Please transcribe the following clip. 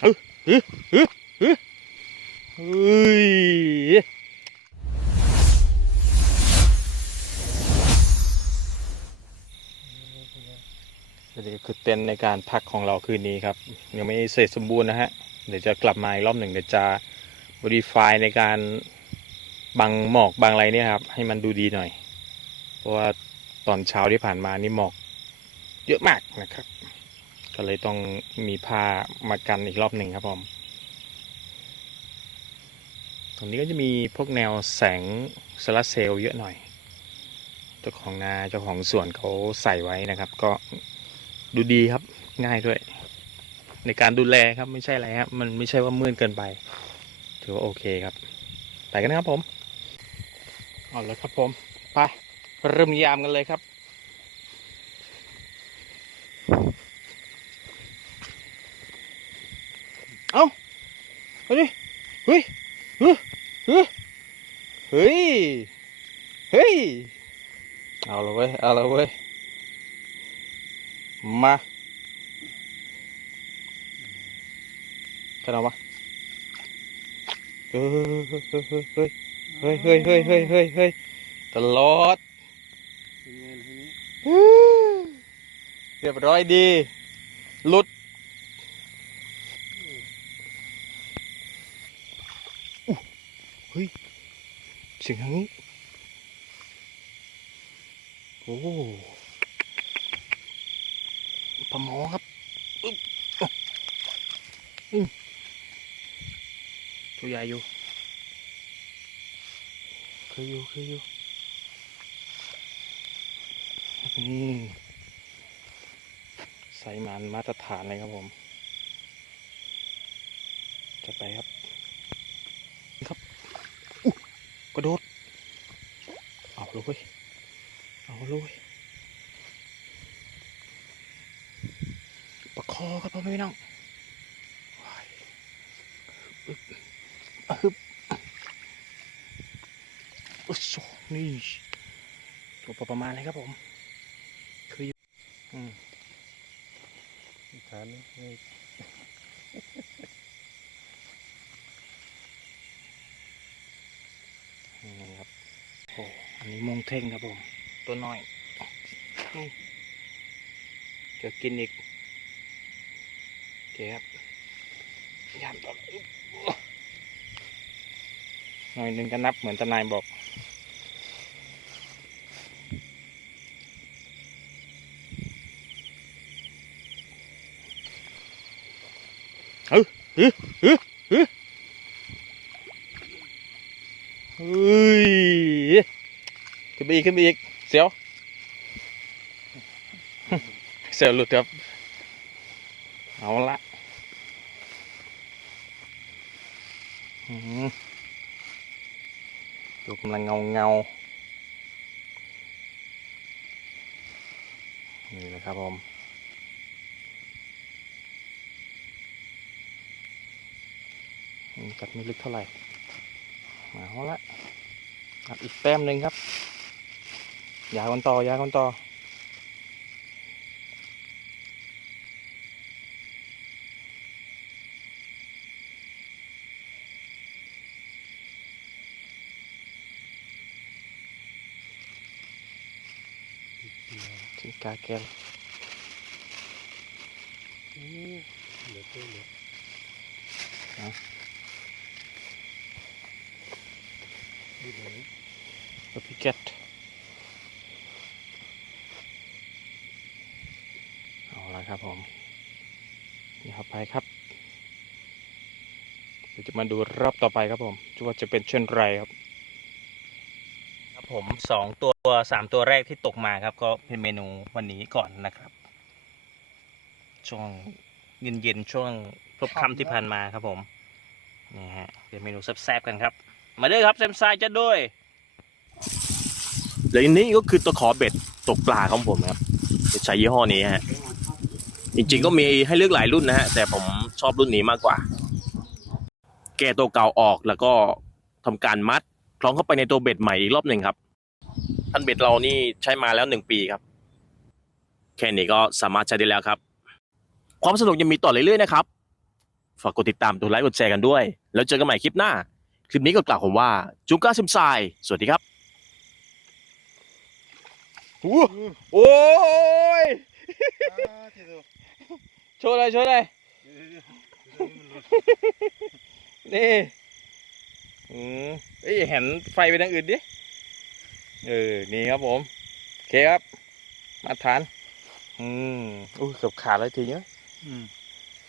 เฮ้ยเฮ้ยเฮ้ยเฮ้ยนี่ก็คือเต็นในการพักของเราคืนนี้ครับ ยังไม่เสร็จสมบูรณ์นะฮะ เดี๋ยวจะกลับมาอีกรอบหนึ่งเดี๋ยวจะ modify ในการบังหมอกบังอะไรเนี่ยครับ ให้มันดูดีหน่อย เพราะว่าตอนเช้าที่ผ่านมานี่หมอกเยอะมากนะครับ ก็เลยต้องมีผ้ามากันอีกรอบหนึ่งครับผม ตรงนี้ก็จะมีพวกแนวแสงโซลาร์เซลล์เยอะหน่อย เจ้าของนาเจ้าของสวนเขาใส่ไว้นะครับ ก็ดูดีครับง่ายด้วย ในการดูแลครับไม่ใช่อะไรครับมันไม่ใช่ว่ามืดเกินไป ถือว่าโอเคครับ ไปกันนะครับผมเอาล้วครับผมไปเริ่มยามกันเลยครับ เอาเฮ้ยเฮ้ยเฮ้ยเฮ้ยเฮ้ยเฮ้ยเอาละเว้ยเอาละเว้ยมากันเอามาเฮ้ยเฮ้ยเฮ้ยเฮ้ยเฮ้ยเฮ้ยเฮ้ยเฮ้ยเฮ้ยตลอดเรียบร้อยดีหลุด ฮ้ยเสียงทางนี้ โอ้ปลาหมอครับอึ๊บอะอืมตัวใหญ่อยู่เคยอยู่เคยอยู่อืมใส่มันมาตรฐานเลยครับผม จะไปครับอุ๊ยกระโดด เอาเลยเว้ยเอาเลยเว้ยประคอครับพ่อแม่น้องอึบอึบอุ๊ยโซ่นี่ตัวประมาณเลยครับผม คืออืมฐานนี่นี่ครับโอ้อั นนี้มงเท่งครับผม ตัวน้อยนี่เจะกินอีกโอเคครับยามต่ออึ๊บหน่อยหนึ่งก็นับเหมือนทนายบอกเฮ้ยเฮ้ยเฮ้ยเฮ้ยเฮ้ย ขึ้นไปอีกขึ้นไปอีก เสียว เสียวหลุดครับ เอาละอืมดูกำลังเงาเงานี่นะครับผมกัดไม่ลึกเท่าไหร่มาเอาละอีกแต้มหนึ่งครับ ยาคนต่อยาคนต่อถึงกาแกนเหลือตัวเหลือเอาดูหน่อยแล้วพิกเก็ต เอาละครับผมนี่ครับไปครับเดี๋ยวจะมาดูรอบต่อไปครับผมว่าจะเป็นเช่นไรครับ ครับผมสองตัวสามตัวแรกที่ตกมาครับ ก็เป็นเมนูวันนี้ก่อนนะครับ ช่วงเย็นเย็นๆช่วงพบค่ำที่ผ่านมาครับผมนี่ฮะเป็นเมนูแซ่บๆกันครับ มาด้วยครับแซมไซจะด้วยแล้วอันนี้ก็คือตะขอเบ็ดตกปลาของผมนะครับจะใช้ยี่ห้อนี้ฮะ จริงๆก็มีให้เลือกหลายรุ่นนะฮะแต่ผมชอบรุ่นนี้มากกว่า แกตัวเก่าออกแล้วก็ทำการมัดคล้องเข้าไปในตัวเบ็ดใหม่อีกรอบหนึ่งครับท่านเบ็ดเรานี่ใช้มาแล้วหนึ่งปีครับ แค่นี้ก็สามารถใช้ได้แล้วครับ ความสนุกยังมีต่อเรื่อยๆนะครับฝากกดติดตามกดไลค์กดแชร์กันด้วย แล้วเจอกันใหม่คลิปหน้า คลิปนี้ก็กล่าวผมว่าจุงก้าซิมไซสวัสดีครับโอ้ย โชว์เลยโชว์เลยนี่อืมเอ้ยเห็นไฟไปทางอื่นดิ เออ นี่ครับผม โอเคครับ มาทาน อืมอุ้ยเกือบขาดแล้วทีเนี้ยอืม